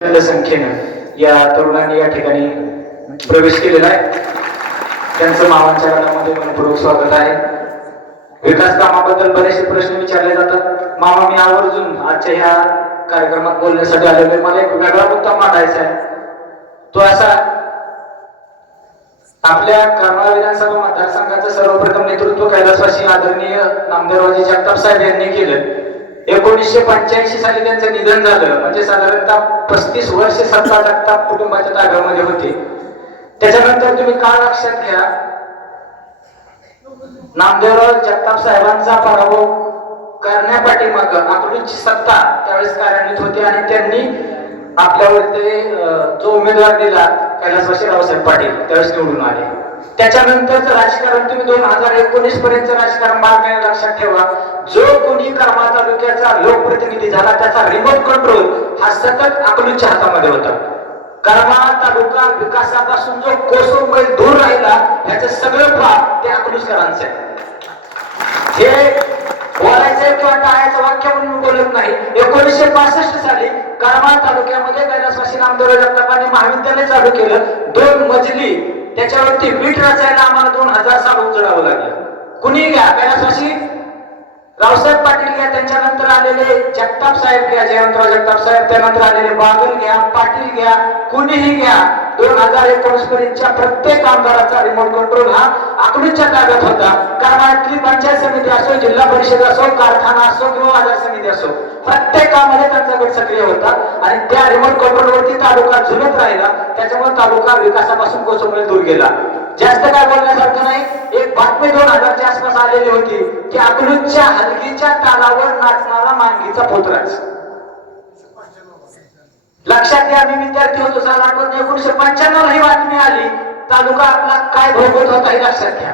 संख्येनं या तरुणांनी या ठिकाणी प्रवेश केलेला आहे. त्यांचं मावांच्या गटामध्ये मनपूर्वक स्वागत आहे. विकास कामाबद्दल बरेचसे प्रश्न विचारले जातात. मामा मी आवर्जून आजच्या ह्या कार्यक्रमात बोलण्यासाठी आलेलो आहे. मला एक वेगळा मुद्दा मांडायचा आहे. तो असा आपल्या करमाळा विधानसभा मतदारसंघाचं सर्वप्रथम नेतृत्व कैलासवासी आदरणीय नामदेवराजी जगताप साहेब यांनी केलं. एकोणीसशे पंच्याऐंशी साली त्यांचं निधन झालं. म्हणजे साधारणतः पस्तीस वर्ष सत्ता जगताप कुटुंबाच्या ताब्यामध्ये होते. त्याच्यानंतर तुम्ही काळ लक्षात घ्या. नामदेवराव जगताप साहेबांचा पराभव करण्यापाठीमाग अकलूजची सत्ता त्यावेळेस कार्यान्वित होती आणि त्यांनी आपल्यावर ते जो उमेदवार दिला कैलास रावसाहेब पाटील त्यावेळेस निवडून आले. त्याच्यानंतरचं राजकारण तुम्ही दोन हजार एकोणीस पर्यंत राजकारण बारकाईने लक्षात ठेवा. जो कोणी कर्मा तालुक्याचा लोकप्रतिनिधी झाला त्याचा रिमोट कंट्रोल हा सतत अकलूच्या हातामध्ये होता. कर्मा तालुका विकासापासून जो कोसो मैल दूर राहिला याचं सगळं पाप ते अकलूजकरांचं आहे. हे बोलायचं किंवा टाळायचं वाक्य म्हणून बोलत नाही. एकोणीसशे पासष्ट साली करमाळ तालुक्यामध्ये कैलासवासी नामदेव जगतापांनी महाविद्यालय चालू केलं. दोन मजली त्याच्यावरती वीट रचायला आम्हाला दोन हजार साल उचलावं लागलं. कुणी घ्या? कैलासवासी रावसाहेब पाटील घ्या त्यांच्यानंतर आलेले जगताप साहेब घ्या जयंतराव जगताप साहेब त्यानंतर आलेले बागल घ्या पाटील घ्या कुणीही घ्या दोन हजार एकोणीस पर्यंतच्या प्रत्येक आमदाराचा रिमोट कंट्रोल हा आकडीच्या ताब्यात होता. करमाळ्यातली पंचायत समिती असो जिल्हा परिषद असो कारखाना असो किंवा बाजार समिती असो प्रत्येकामध्ये त्यांचा गट सक्रिय होता आणि त्या रिमोट कंट्रोलवरती तालुका झुलत राहिला. त्याच्यामुळे तालुका विकासापासून कोसमळे दूर गेला. जास्त काय बोलण्यासाठी नाही एक बातमी दोन हजारच्या आसपास आलेली होती की अकलूजच्या हलगीच्या तालावर नाचणारा मांगीचा पोतराज लक्षात घ्या मी विद्यार्थी होतो साल आठवत एकोणीशे पंच्याण्णव ही बातमी आली. तालुका आपला काय भोगत होता हे लक्षात घ्या.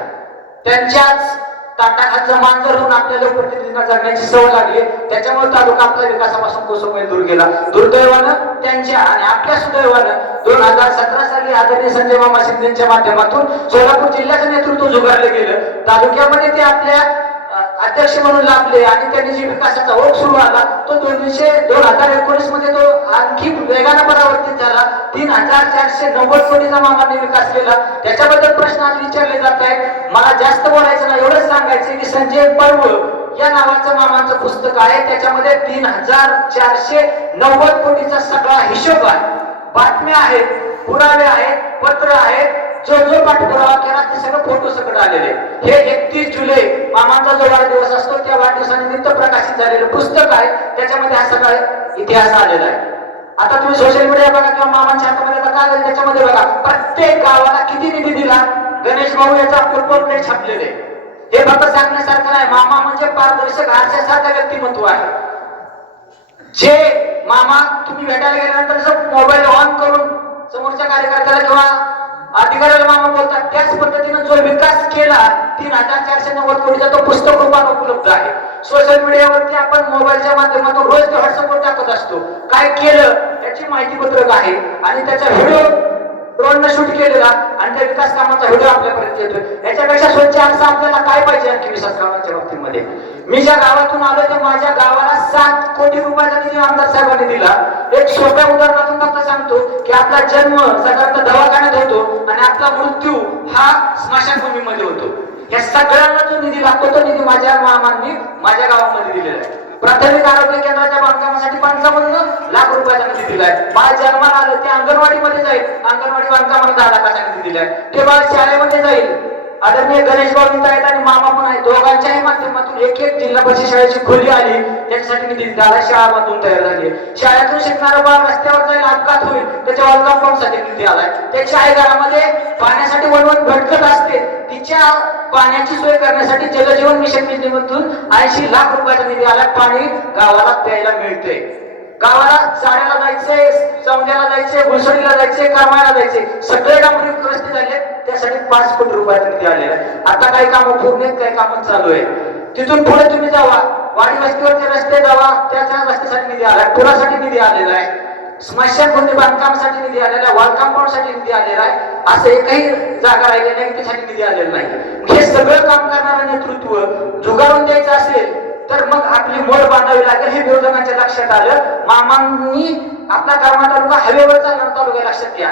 त्यांच्याच ताटाखालचं मान धरून आपल्याला प्रतिनिधींना जगण्याची सवय लागली. त्याच्यामुळे तालुका आपल्या विकासापासून कोसमय दूर गेला. दुर्दैवानं त्यांच्या आणि आपल्या सुदैवानं दोन हजार सतरा साली आदरणीय संजय मामा शिंदेच्या माध्यमातून सोलापूर जिल्ह्याचं नेतृत्व झुगारलं गेलं. तालुक्यामध्ये ते आपल्या अध्यक्ष म्हणून लाभले आणि त्यांनी जी विकासाचा ओघ सुरू आला तो दोनशे दोन हजार एकोणीसमध्ये तो आणखी वेगानं परावर्तित झाला. तीन हजार चारशे नव्वद कोटीचा मामाने विकास केला. त्याच्याबद्दल प्रश्न आज विचारले जात आहेत. मला जास्त बोलायचं नाही संजय पर्व या नावाचं मामाचं पुस्तक आहे. त्याच्यामध्ये तीन हजार चारशे नव्वद कोटीचा सगळा हिशोब आहे. बातम्या आहेत पुरावे आहेत पत्र आहेत. जो जो पाठपुरावा केला ते सगळं फोटो सकट आलेले हे एकतीस जुलै मामाचा जो वाढदिवस असतो त्या वाढदिवसानिमित्त प्रकाशित झालेलं पुस्तक आहे. त्याच्यामध्ये हा सगळा इतिहास आलेला आहे. आता तुम्ही सोशल मीडिया बघा किंवा मामांच्या हातामध्ये आता काय त्याच्यामध्ये बघा प्रत्येक गावाला किती निधी दिला? गणेश भाऊ याचा फुटबॉल प्लेट छापलेले. हे फक्त सांगण्यासारखं नाही. मामा म्हणजे पारदर्शक आरशासारखं व्यक्तिमत्व आहे. जे मामा तुम्ही भेटायला गेल्यानंतर मोबाईल ऑन करून समोरच्या कार्यकर्त्याला किंवा अधिकाऱ्याला मामा बोलतात त्याच पद्धतीनं जो विकास केला तीन हजार चारशे नव्वद कोटीचा तो पुस्तक रूपात उपलब्ध आहे. सोशल मीडियावरती आपण मोबाईलच्या माध्यमातून रोज व्हॉट्सअपवर टाकत असतो. काय केलं त्याची माहिती पत्रक आहे आणि त्याचा व्हिडिओ ड्रोन शूट केलेला आणि त्या विकास कामाचा व्हिडिओ आपल्यापर्यंत येतोय. याच्यापेक्षा स्वच्छ आरसा आपल्याला काय पाहिजे आणखी विकास कामाच्या बाबतीमध्ये? मी ज्या गावातून आलो त्या माझ्या गावाला सात कोटी रुपयाचा निधी आमदार साहेबांनी दिला. एक सोप्या उदाहरणातून फक्त सांगतो की आपला जन्म साधारणतः दवाखान्यात होतो आणि आपला मृत्यू हा स्मशानभूमीमध्ये होतो. या सगळ्यांना जो निधी लागतो तो निधी माझ्या मामांनी माझ्या गावामध्ये दिलेला आहे. प्राथमिक आरोग्य केंद्राच्या बांधकामासाठी पंचावन्न लाख रुपयाचा निधी दिलाय. बाळ जन्माला आलं ते अंगणवाडीमध्ये जाईल. अंगणवाडी बांधकामाला दहा लाखाचा निधी दिलाय. ते बाळ शाळेमध्ये जाईल. आदरणीय गणेश बाबू आहेत आणि मामा पण आहेत. दोघांच्याही माध्यमातून एक एक जिल्हा परिषद शाळेची खोली आली. त्याच्यासाठी निधी झाला शाळा बांधून तयार झाली. शाळेतून शिकणारा बाळ रस्त्यावर जाईल अपघात होईल त्याच्या वॉल कंपाऊंडसाठी निधी आलाय. त्याच्या आई घरामध्ये पाण्यासाठी वणवण भटकत असते. तिच्या पाण्याची सोय करण्यासाठी जलजीवन मिशन निधीमधून ऐंशी लाख रुपयाचा निधी आला पाणी गावाला प्यायला मिळते गावाला चाड्याला जायचंय चौंड्याला जायचंय गुलसडीला जायचंय कामाला जायचंय. सगळे डांबरी रस्ते झाले त्यासाठी पाच कोटी रुपयाचा निधी आलेला आहे आता काही कामं पूर्ण काही कामं चालू आहे तिथून पुढे तुम्ही जावा. वाडी वस्तीवरचे रस्ते जावा त्याच्या रस्त्यासाठी निधी आलाय पुरासाठी निधी आलेला आहे. स्मशानभूमी बांधकामासाठी निधी आलेला आहे वॉल कंपाऊंड निधी आलेला आहे. असं एकही जागा राहिली नाही त्यासाठी निधी आलेला नाही. हे सगळं काम करणारं नेतृत्व जुगारून द्यायचं असेल तर मग आपली मोड बांधावी लागेल हे विरोधकांच्या लक्षात आलं. मामांनी आपला करमाळा तालुका हवेवर चालणारा तालुका लक्षात घ्या.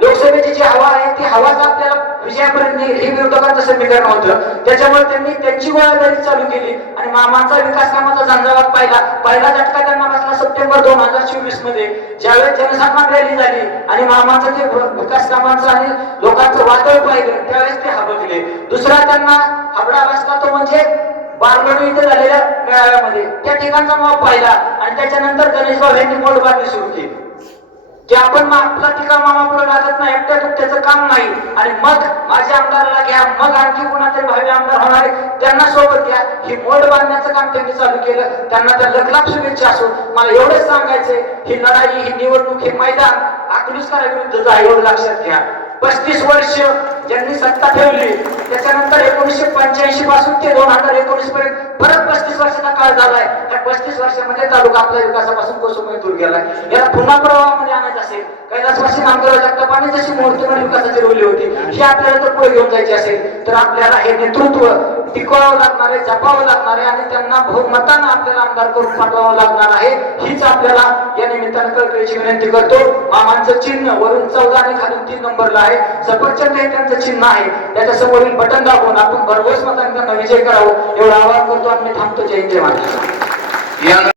लोकसभेची जी हवा आहे ती हवाच आपल्याला विजयापर्यंत नेईल. हे विरोधकांचं समीकरण होतं. त्याच्यामुळे त्यांनी त्यांची गोळाबारी चालू केली आणि मामांचा विकास कामाचा झंझावात पाहिला. पहिला झटका त्यांना बसला सप्टेंबर दोन हजार चोवीसमध्ये. ज्यावेळेस जनसन्मान रॅली झाली आणि मामाचं जे विकास कामांचं आणि लोकांचं वादळ पाहिलं त्यावेळेस ते हबकले. दुसरा त्यांना हबडा बसला तो म्हणजे बारमाडू इथे झालेल्या मेळाव्यामध्ये. त्या ठिकाणचा मॉब पाहिला आणि त्याच्यानंतर गणेशबाब यांनी मोडबांधणी सुरू केली. की आपण आपला टीका मामा पुढे लागत नाही एकट्या दुकट्याचं काम नाही. आणि मग माझ्या आमदाराला घ्या मग आणखी कुणातरी भावी आमदार होणारे त्यांना सोबत घ्या. ही मोड बांधण्याचं काम त्यांनी चालू केलं. त्यांना तर लखलाख शुभेच्छा असो. मला एवढंच सांगायचंय ही लढाई ही निवडणूक हे मैदान अकलुस्कराविरुद्धच आहे एवढं लक्षात घ्या. पस्तीस वर्ष ज्यांनी सत्ता ठेवली त्याच्यानंतर एकोणीसशे पंच्याऐंशी पासून ते दोन हजार एकोणीस पर्यंत परत पस्तीस वर्षाचा काळ झालाय. त्या पस्तीस वर्षामध्ये तालुका आपल्या विकासापासून कोसमय दूर गेलाय. याला पुन्हा प्रवाहामध्ये आणायचं असेल कैलासवासी नामदेव जगतापाने जशी मूर्तीमध्ये विकासाची रोवली होती ही आपल्याला तर पुढे घेऊन जायची असेल तर आपल्याला हे नेतृत्व टिकवावं लागणार आहे जपावं लागणार आहे आणि त्यांना बहुमतानं आपल्याला आमदार करून पाठवावं लागणार आहे हीच आपल्याला या निमित्तानं कळकळीची विनंती करतो. मामांचं चिन्ह वरून चौदा आणि खालून तीन नंबरला आहे. सफरचंद हे त्यांचं चिन्ह आहे. त्याच्या समोरील बटन दाबून आपण भरघोस मतांनी विजय करावं एवढा आवाहन करतो आणि थांबतो जय जय महाराज